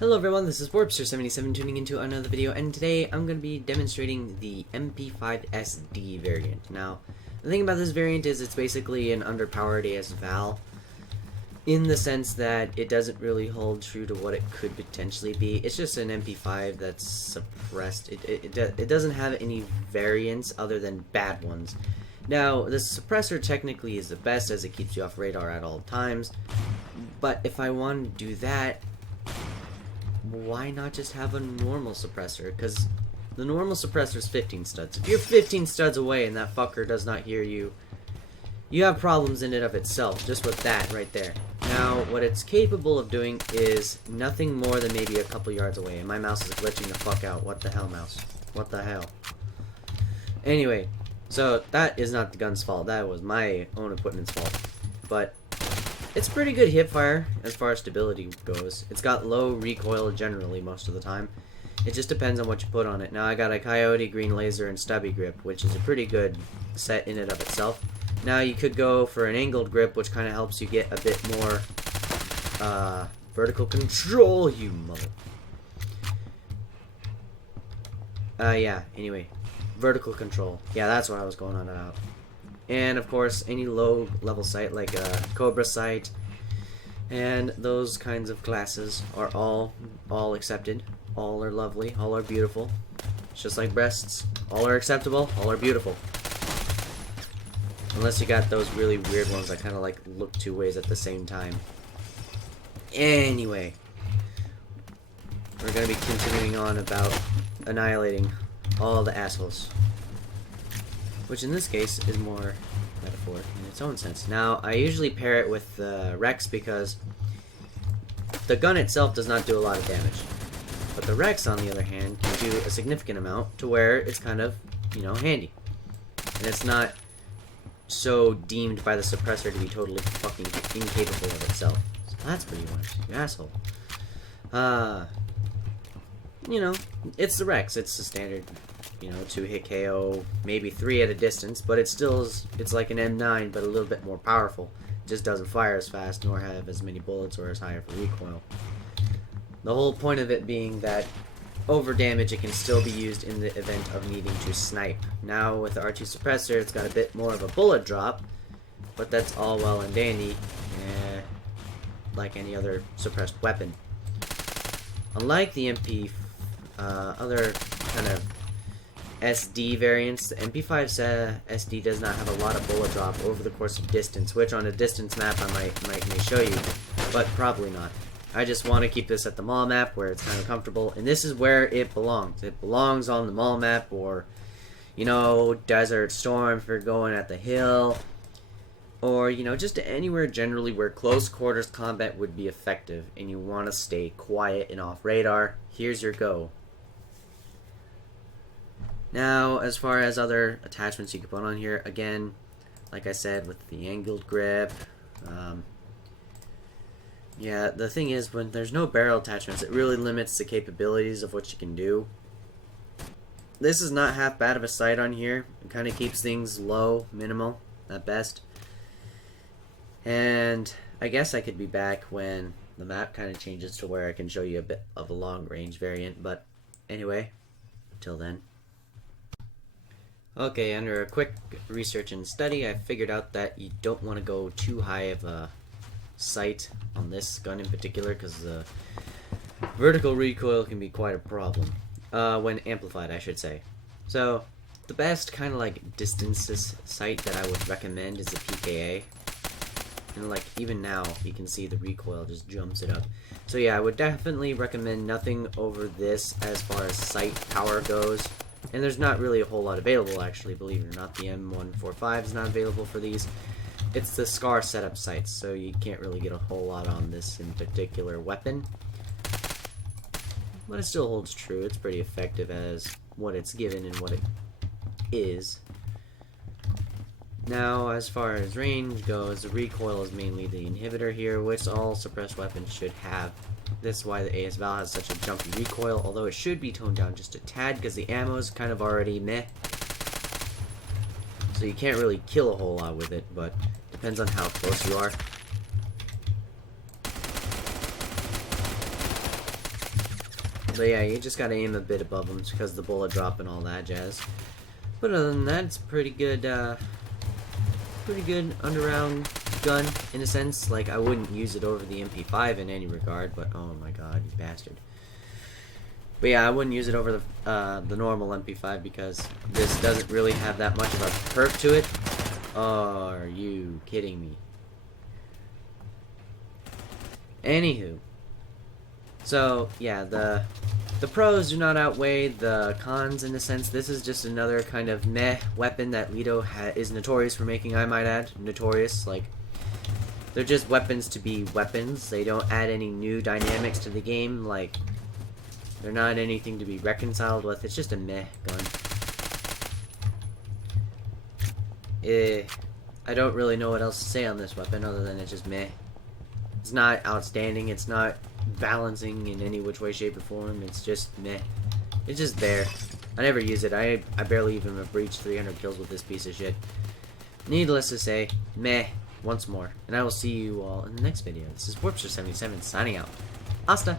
Hello everyone, this is Warpster77 tuning into another video, and today I'm going to be demonstrating the MP5 SD variant. Now, the thing about this variant is it's basically an underpowered AS-Val, in the sense that it doesn't really hold true to what it could potentially be. It's just an MP5 that's suppressed. It doesn't have any variants other than bad ones. Now, the suppressor technically is the best as it keeps you off radar at all times, but if I want to do that, why not just have a normal suppressor? Because the normal suppressor is 15 studs. If you're 15 studs away and that fucker does not hear you, you have problems in and of itself, just with that right there. Now, what it's capable of doing is nothing more than maybe a couple yards away, and my mouse is glitching the fuck out. What the hell, mouse? What the hell? Anyway, so that is not the gun's fault. That was my own equipment's fault. But it's pretty good hip fire as far as stability goes. It's got low recoil generally most of the time. It just depends on what you put on it. Now I got a coyote, green laser, and stubby grip, which is a pretty good set in and of itself. Now you could go for an angled grip, which kind of helps you get a bit more vertical control, you mother. Yeah, anyway. Vertical control. Yeah, that's what I was going on about. And of course, any low level sight like a Cobra sight and those kinds of classes are all accepted. All are lovely, all are beautiful. It's just like breasts. All are acceptable, all are beautiful. Unless you got those really weird ones that kind of like look two ways at the same time. Anyway, we're going to be continuing on about annihilating all the assholes. Which in this case is more metaphor in its own sense. Now, I usually pair it with Rex because the gun itself does not do a lot of damage. But the Rex, on the other hand, can do a significant amount to where it's kind of, you know, handy. And it's not so deemed by the suppressor to be totally fucking incapable of itself. So that's pretty much, you asshole. You know, it's the Rex. It's the standard, you know, 2-hit KO, maybe 3 at a distance, but it's like an M9, but a little bit more powerful. It just doesn't fire as fast, nor have as many bullets or as high of a recoil. The whole point of it being that over damage, it can still be used in the event of needing to snipe. Now, with the R2 suppressor, it's got a bit more of a bullet drop, but that's all well and dandy, like any other suppressed weapon. Unlike the other kind of SD variants, the MP5 SD does not have a lot of bullet drop over the course of distance, which on a distance map I may show you, but probably not. I just want to keep this at the mall map where it's kind of comfortable, and this is where it belongs. It belongs on the mall map, or, you know, Desert Storm if you're going at the hill, or, you know, just anywhere generally where close quarters combat would be effective, and you want to stay quiet and off radar. Here's your go. Now, as far as other attachments you can put on here, again, like I said, with the angled grip, yeah, the thing is, when there's no barrel attachments, it really limits the capabilities of what you can do. This is not half bad of a sight on here. It kind of keeps things low, minimal, at best. And I guess I could be back when the map kind of changes to where I can show you a bit of a long-range variant, but anyway, till then. Okay, under a quick research and study, I figured out that you don't want to go too high of a sight on this gun in particular, because the vertical recoil can be quite a problem, when amplified, I should say. So, the best kind of like distances sight that I would recommend is a PKA. And like, even now, you can see the recoil just jumps it up. So yeah, I would definitely recommend nothing over this as far as sight power goes. And there's not really a whole lot available, actually, believe it or not. The M145 is not available for these. It's the SCAR setup sights, so you can't really get a whole lot on this in particular weapon. But it still holds true. It's pretty effective as what it's given and what it is. Now, as far as range goes, the recoil is mainly the inhibitor here, which all suppressed weapons should have. This is why the AS-Val has such a jumpy recoil, although it should be toned down just a tad, because the ammo is kind of already meh. So you can't really kill a whole lot with it, but depends on how close you are. But yeah, you just gotta aim a bit above them because the bullet drop and all that jazz. But other than that, it's pretty good underground gun in a sense. Like, I wouldn't use it over the MP5 in any regard, but oh my god, you bastard. But yeah, I wouldn't use it over the normal MP5 because this doesn't really have that much of a perk to it. Oh, are you kidding me? Anywho, so yeah, the pros do not outweigh the cons in a sense. This is just another kind of meh weapon that Lido is notorious for making, I might add. Notorious, like, they're just weapons to be weapons. They don't add any new dynamics to the game, like, they're not anything to be reconciled with. It's just a meh gun. I don't really know what else to say on this weapon other than it's just meh. It's not outstanding, it's not balancing in any which way, shape, or form. It's just meh. It's just there. I never use it. I barely even have breached 300 kills with this piece of shit. Needless to say, meh once more. And I will see you all in the next video. This is Warpster77 signing out. Hasta!